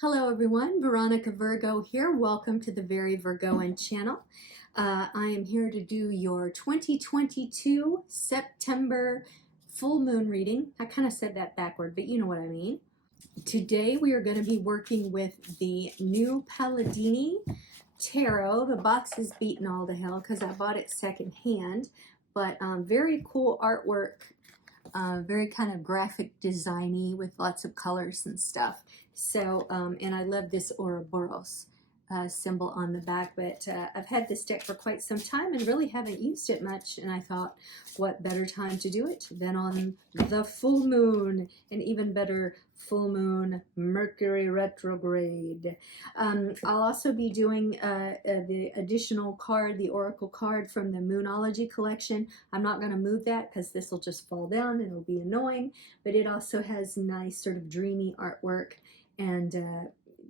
Hello everyone, Veronica Virgo here. Welcome to the Very Virgoan channel. I am here to do your 2022 September full moon reading. I kind of said that backward, but you know what I mean. Today we are going to be working with the new Palladini Tarot. The box is beaten all to hell because I bought it secondhand, but very cool artwork. Very kind of graphic designy with lots of colors and stuff. So, and I love this Ouroboros symbol on the back, but I've had this deck for quite some time and really haven't used it much, and I thought, what better time to do it than on the full moon, and even better, full moon Mercury retrograde. I'll also be doing the additional card, the Oracle card from the Moonology collection. I'm not going to move that because this will just fall down and it'll be annoying, but it also has nice sort of dreamy artwork and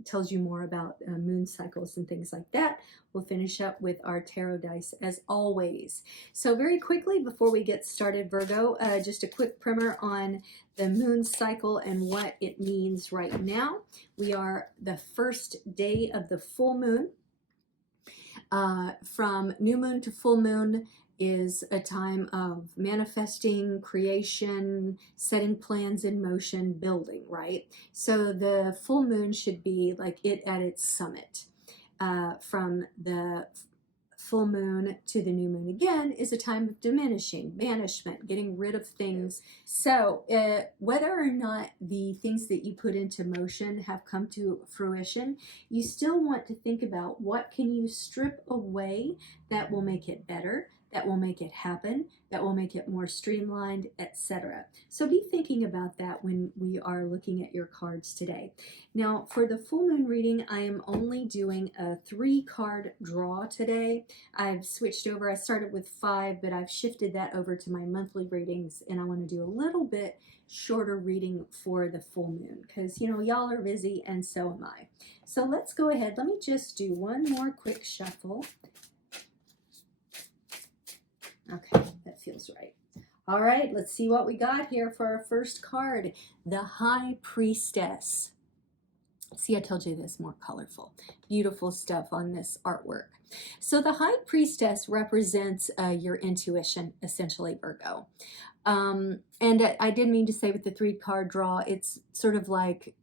tells you more about moon cycles and things like that. We'll finish up with our tarot dice as always. So very quickly before we get started, Virgo, just a quick primer on the moon cycle and what it means right now. We are the first day of the full moon. From new moon to full moon is a time of manifesting, creation, setting plans in motion, building, right? So the full moon should be like it at its summit. From the full moon to the new moon again is a time of diminishing, banishment, getting rid of things. So whether or not the things that you put into motion have come to fruition, you still want to think about what can you strip away that will make it better, that will make it happen, that will make it more streamlined, etc. So be thinking about that when we are looking at your cards today. Now, for the full moon reading, I am only doing a 3-card draw today. I've switched over. I started with 5, but I've shifted that over to my monthly readings, and I want to do a little bit shorter reading for the full moon because, you know, y'all are busy and so am I. So let's go ahead. Let me just do one more quick shuffle. Okay, that feels right. All right, let's see what we got here for our first card. The High Priestess. See, I told you this, more colorful. Beautiful stuff on this artwork. So the High Priestess represents your intuition, essentially, Virgo. And I did mean to say with the 3-card draw, it's sort of like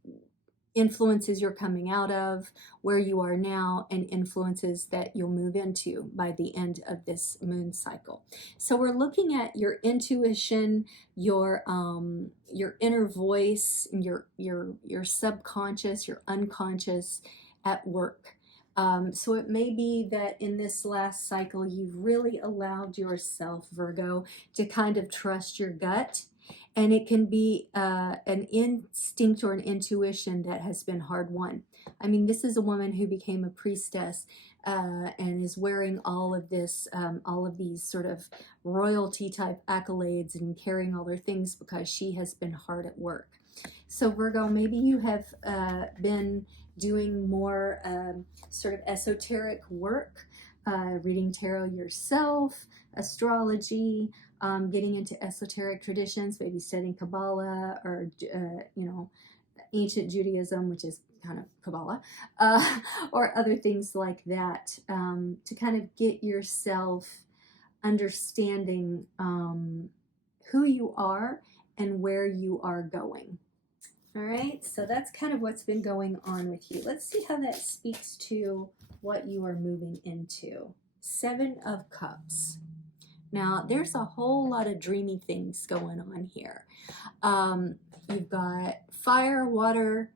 influences you're coming out of, where you are now, and influences that you'll move into by the end of this moon cycle. So we're looking at your intuition, your inner voice, your subconscious, your unconscious at work. So it may be that in this last cycle, you've really allowed yourself, Virgo, to kind of trust your gut. And it can be an instinct or an intuition that has been hard won. I mean, this is a woman who became a priestess and is wearing all of this, all of these sort of royalty type accolades and carrying all their things because she has been hard at work. So Virgo, maybe you have been doing more sort of esoteric work, reading tarot yourself, astrology, getting into esoteric traditions, maybe studying Kabbalah or, you know, ancient Judaism, which is kind of Kabbalah, or other things like that, to kind of get yourself understanding who you are and where you are going. All right, so that's kind of what's been going on with you. Let's see how that speaks to what you are moving into. 7 of Cups. Now, there's a whole lot of dreamy things going on here. You've got fire, water,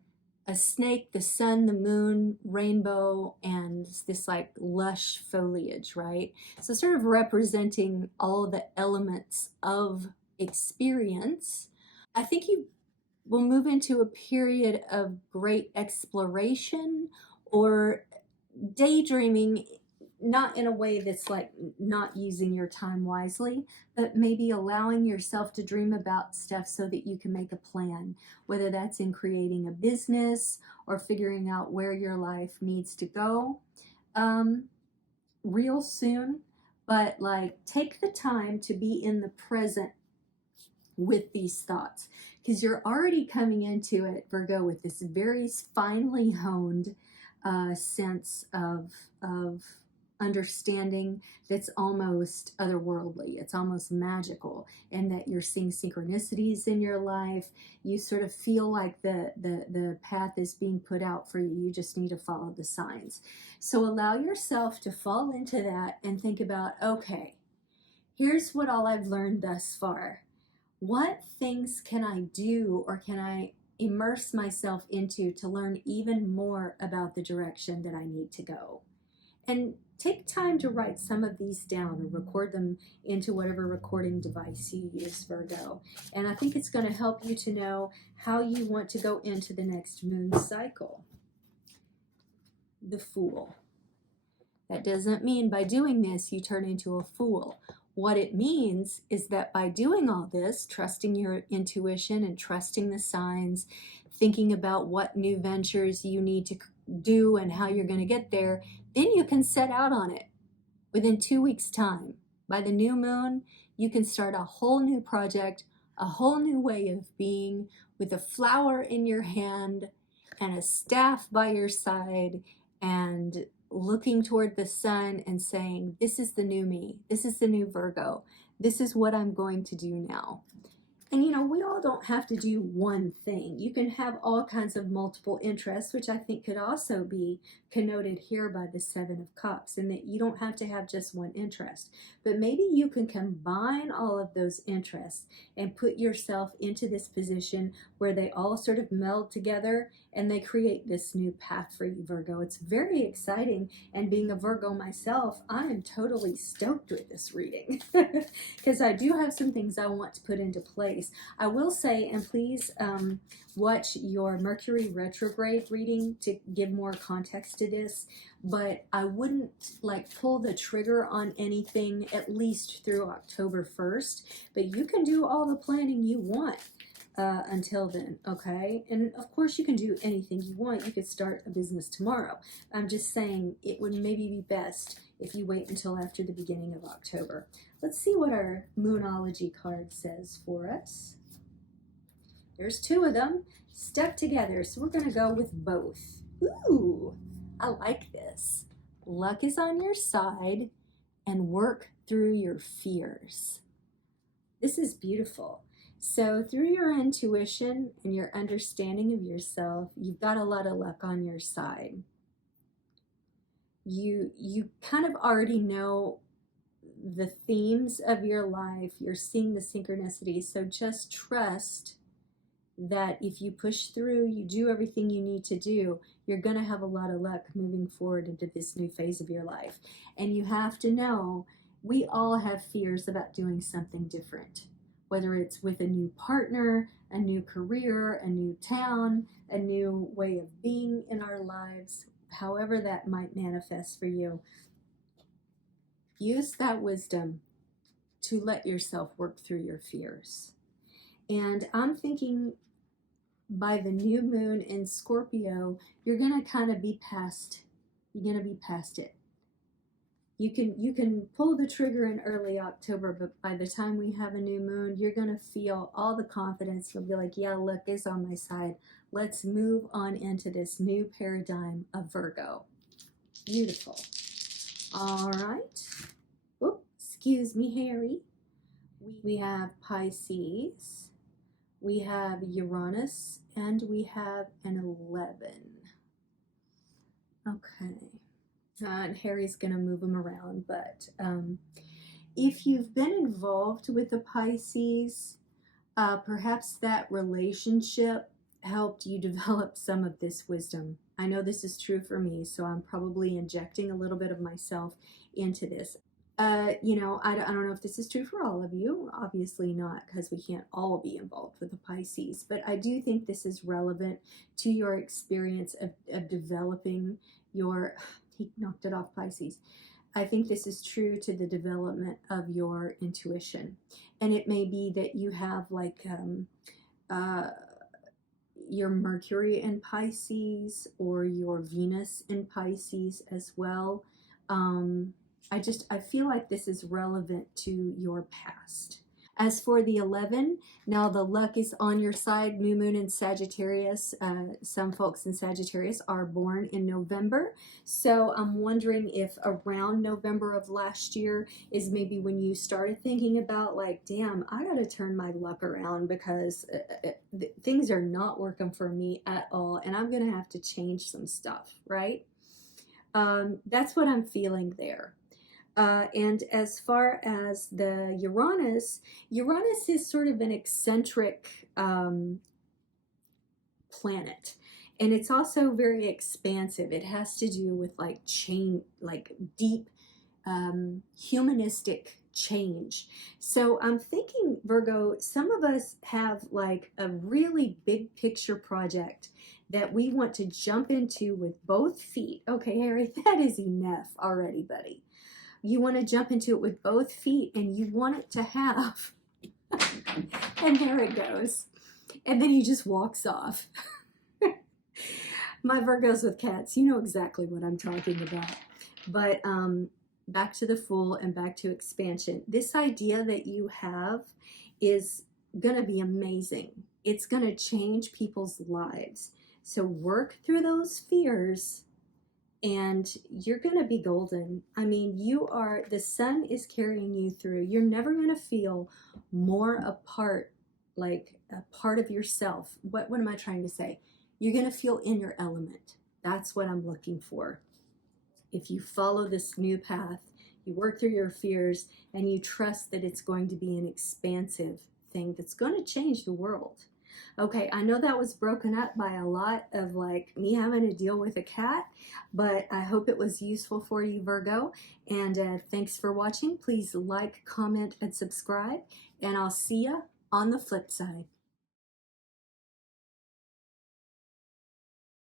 a snake, the sun, the moon, rainbow, and this like lush foliage, right? So sort of representing all the elements of experience. I think you will move into a period of great exploration or daydreaming, not in a way that's like not using your time wisely, but maybe allowing yourself to dream about stuff so that you can make a plan, whether that's in creating a business or figuring out where your life needs to go real soon. But like, take the time to be in the present with these thoughts, because you're already coming into it, Virgo, with this very finely honed sense of understanding that's almost otherworldly. It's almost magical, and that you're seeing synchronicities in your life. You sort of feel like the path is being put out for you. You just need to follow the signs. So allow yourself to fall into that and think about, okay, here's what all I've learned thus far. What things can I do, or can I immerse myself into to learn even more about the direction that I need to go? And take time to write some of these down or record them into whatever recording device you use, Virgo. And I think it's going to help you to know how you want to go into the next moon cycle. The Fool. That doesn't mean by doing this you turn into a fool. What it means is that by doing all this, trusting your intuition and trusting the signs, thinking about what new ventures you need to do and how you're going to get there, then you can set out on it within 2 weeks' time. By the new moon, you can start a whole new project, a whole new way of being, with a flower in your hand and a staff by your side, and looking toward the sun and saying, this is the new me. This is the new Virgo. This is what I'm going to do now. And you know, we all don't have to do one thing. You can have all kinds of multiple interests, which I think could also be connoted here by the Seven of Cups, and that you don't have to have just one interest. But maybe you can combine all of those interests and put yourself into this position where they all sort of meld together and they create this new path for you, Virgo. It's very exciting, and being a Virgo myself, I am totally stoked with this reading because I do have some things I want to put into place. I will say, and please watch your Mercury retrograde reading to give more context to this, but I wouldn't like pull the trigger on anything at least through October 1st, but you can do all the planning you want until then, okay? And of course you can do anything you want. You could start a business tomorrow. I'm just saying it would maybe be best if you wait until after the beginning of October. Let's see what our Moonology card says for us. There's two of them stuck together, so we're going to go with both. Ooh, I like this. Luck is on your side, and work through your fears. This is beautiful. So through your intuition and your understanding of yourself, you've got a lot of luck on your side. You kind of already know the themes of your life. You're seeing the synchronicities. So just trust that if you push through, you do everything you need to do, you're going to have a lot of luck moving forward into this new phase of your life. And you have to know, we all have fears about doing something different. Whether it's with a new partner, a new career, a new town, a new way of being in our lives, however that might manifest for you, use that wisdom to let yourself work through your fears. And I'm thinking by the new moon in Scorpio, you're going to kind of be past, you're going to be past it. You can pull the trigger in early October, but by the time we have a new moon, you're going to feel all the confidence. You'll be like, yeah, luck is on my side. Let's move on into this new paradigm of Virgo. Beautiful. All right. Oops, excuse me, Harry. We have Pisces. We have Uranus, and we have an 11. Okay. And Harry's going to move them around, but if you've been involved with the Pisces, perhaps that relationship helped you develop some of this wisdom. I know this is true for me, so I'm probably injecting a little bit of myself into this. You know, I don't know if this is true for all of you. Obviously not, because we can't all be involved with the Pisces. But I do think this is relevant to your experience of developing your... He knocked it off, Pisces. I think this is true to the development of your intuition. And it may be that you have like your Mercury in Pisces or your Venus in Pisces as well. I feel like this is relevant to your past. As for the 11, now the luck is on your side. New moon in Sagittarius. Some folks in Sagittarius are born in November. So I'm wondering if around November of last year is maybe when you started thinking about like, damn, I got to turn my luck around because things are not working for me at all. And I'm going to have to change some stuff, right? That's what I'm feeling there. And as far as the Uranus is sort of an eccentric planet. And it's also very expansive. It has to do with like deep humanistic change. So I'm thinking, Virgo, some of us have like a really big picture project that we want to jump into with both feet. Okay, Harry, that is enough already, buddy. You want to jump into it with both feet and you want it to have, and there it goes. And then he just walks off. My Virgos with cats, you know exactly what I'm talking about. But back to the Fool and back to expansion. This idea that you have is going to be amazing. It's going to change people's lives. So work through those fears and you're going to be golden. I mean, the sun is carrying you through. You're never going to feel more apart, like a part of yourself. What am I trying to say? You're going to feel in your element. That's what I'm looking for. If you follow this new path, you work through your fears, and you trust that it's going to be an expansive thing that's going to change the world. Okay, I know that was broken up by a lot of like me having to deal with a cat, but I hope it was useful for you, Virgo. And thanks for watching. Please like, comment, and subscribe, and I'll see ya on the flip side.